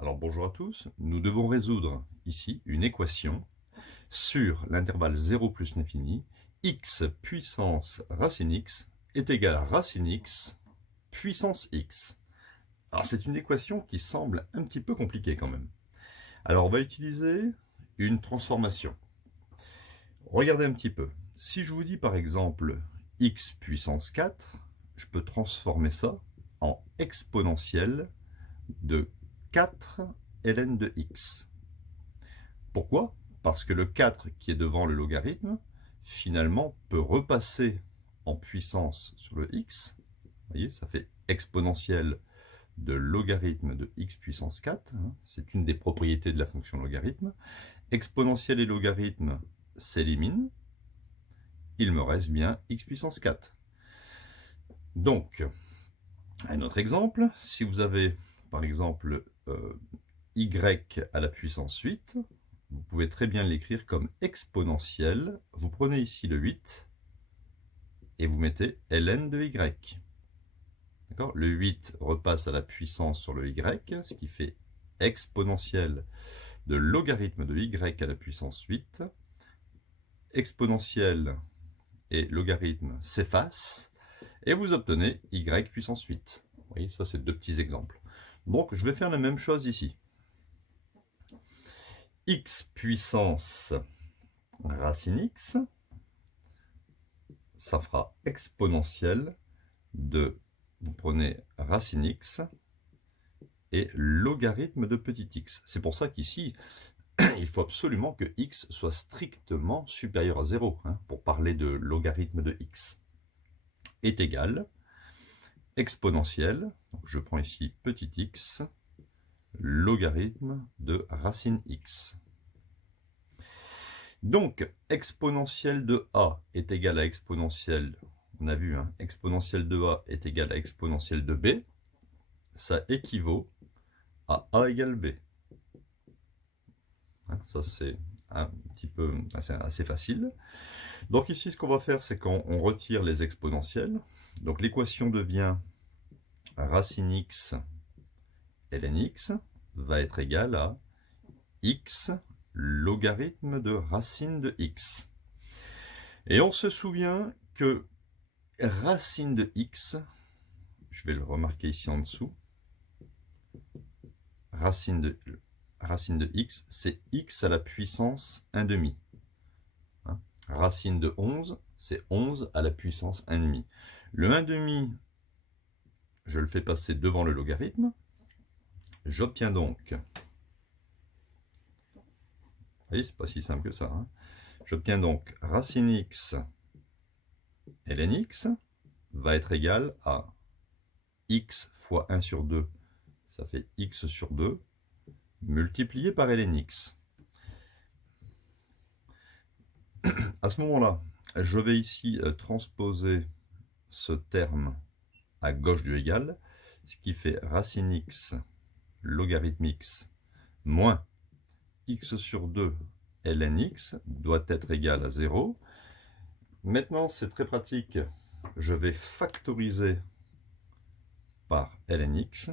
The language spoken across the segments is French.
Alors bonjour à tous, nous devons résoudre ici une équation sur l'intervalle 0 plus l'infini, x puissance racine x est égal à racine x puissance x. Alors c'est une équation qui semble un petit peu compliquée quand même. Alors on va utiliser une transformation. Regardez un petit peu. Si je vous dis par exemple x puissance 4, je peux transformer ça en exponentielle de 4 ln de x. Pourquoi? Parce que le 4 qui est devant le logarithme, finalement, peut repasser en puissance sur le x. Vous voyez, ça fait exponentielle de logarithme de x puissance 4. C'est une des propriétés de la fonction logarithme. Exponentielle et logarithme s'éliminent. Il me reste bien x puissance 4. Donc, un autre exemple, si vous avez par exemple y à la puissance 8, vous pouvez très bien l'écrire comme exponentielle. Vous prenez ici le 8 et vous mettez ln de y. Le 8 repasse à la puissance sur le y, ce qui fait exponentielle de logarithme de y à la puissance 8. Exponentielle et logarithme s'effacent et vous obtenez y puissance 8. Vous voyez, ça c'est deux petits exemples. Donc je vais faire la même chose ici. X puissance racine x, ça fera exponentielle de, vous prenez racine x et logarithme de petit x. C'est pour ça qu'ici, il faut absolument que x soit strictement supérieur à 0, pour parler de logarithme de x, est égal exponentielle, donc je prends ici petit x, logarithme de racine x. Donc, exponentielle de a est égale à exponentielle, on a vu, exponentielle de a est égale à exponentielle de b, ça équivaut à a égale b. Ça c'est un petit peu assez facile. Donc ici, ce qu'on va faire, c'est qu'on retire les exponentielles. Donc l'équation devient racine x ln x va être égale à x logarithme de racine de x. Et on se souvient que racine de x, je vais le remarquer ici en dessous, racine de x, c'est x à la puissance 1/2. Racine de 11, c'est 11 à la puissance 1/2. Le 1/2, je le fais passer devant le logarithme. J'obtiens donc, vous voyez, c'est pas si simple que ça, j'obtiens donc racine x ln x va être égal à x fois 1 sur 2, ça fait x sur 2, multiplié par ln x. À ce moment-là, je vais ici transposer ce terme à gauche du égal, ce qui fait racine x logarithme x moins x sur 2 ln x doit être égal à 0. Maintenant, c'est très pratique. Je vais factoriser par ln x,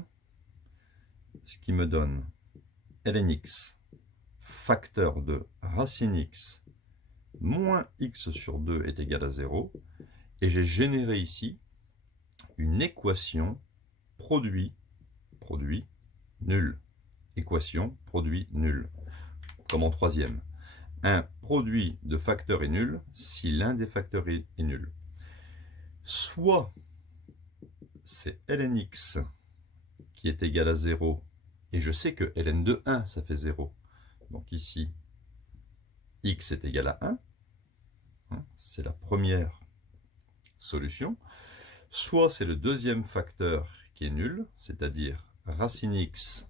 ce qui me donne ln x facteur de racine x moins x sur 2 est égal à 0. Et j'ai généré ici une équation produit nul. Équation produit nul. Comme en troisième. Un produit de facteurs est nul si l'un des facteurs est nul. Soit c'est ln x qui est égal à 0, et je sais que ln de 1, ça fait 0. Donc ici, x est égal à 1. C'est la première solution. Soit c'est le deuxième facteur qui est nul, c'est-à-dire racine x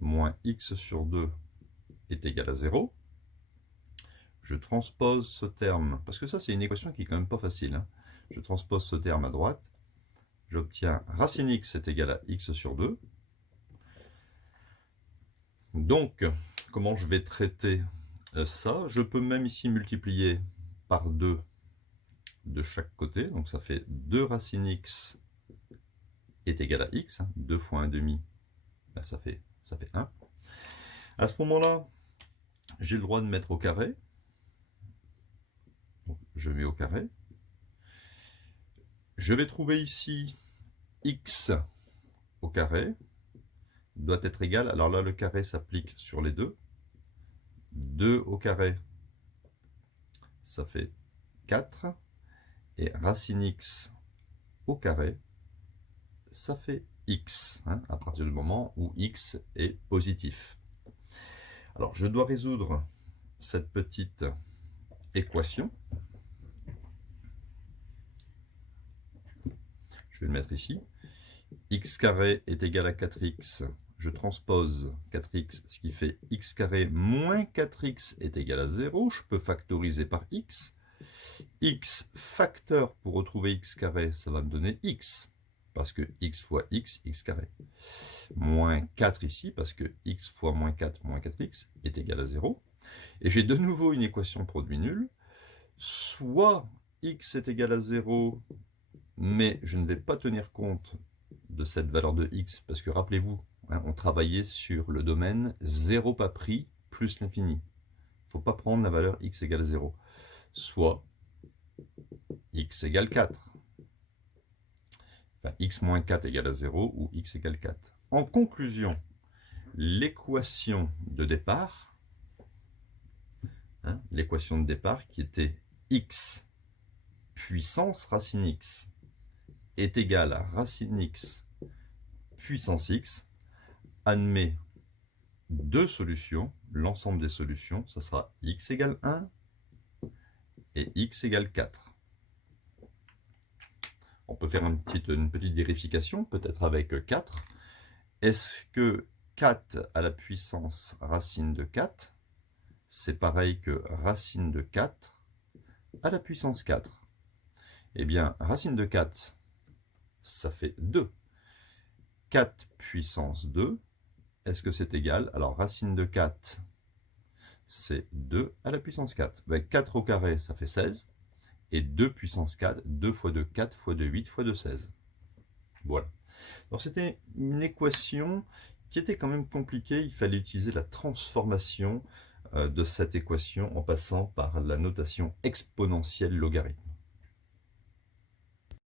moins x sur 2 est égal à 0. Je transpose ce terme, parce que ça c'est une équation qui est quand même pas facile. Je transpose ce terme à droite. J'obtiens racine x est égal à x sur 2. Donc, comment je vais traiter ça? Je peux même ici multiplier par 2 de chaque côté. Donc ça fait 2 racine x est égal à x. 2 fois 1/2 ben, ça fait 1. À ce moment-là, j'ai le droit de mettre au carré. Donc, je mets au carré. Je vais trouver ici x au carré doit être égal, alors là le carré s'applique sur les deux. 2 au carré, ça fait 4. Et racine x au carré, ça fait x, hein, à partir du moment où x est positif. Alors je dois résoudre cette petite équation. Je vais le mettre ici. X carré est égal à 4x. Je transpose 4x, ce qui fait x carré moins 4x est égal à 0. Je peux factoriser par x. X facteur pour retrouver x carré, ça va me donner x. Parce que x fois x, x carré. Moins 4 ici, parce que x fois moins 4x est égal à 0. Et j'ai de nouveau une équation produit nul. Soit x est égal à 0, mais je ne vais pas tenir compte de cette valeur de x, parce que rappelez-vous, hein, on travaillait sur le domaine 0 pas pris plus l'infini. Il ne faut pas prendre la valeur x égale 0. Soit x égale 4. Enfin, x moins 4 égale à 0 ou x égale 4. En conclusion, l'équation de départ, hein, l'équation de départ qui était x puissance racine x est égale à racine x puissance x, admet deux solutions, l'ensemble des solutions, ça sera x égale 1 et x égale 4. On peut faire une petite vérification, peut-être avec 4. Est-ce que 4 à la puissance racine de 4, c'est pareil que racine de 4 à la puissance 4? Eh bien, racine de 4, ça fait 2. 4 puissance 2, est-ce que c'est égal? Alors, racine de 4, c'est 2 à la puissance 4. Avec 4 au carré, ça fait 16. Et 2 puissance 4, 2 fois 2, 4 fois 2, 8 fois 2, 16. Voilà. Alors, c'était une équation qui était quand même compliquée. Il fallait utiliser la transformation de cette équation en passant par la notation exponentielle logarithme.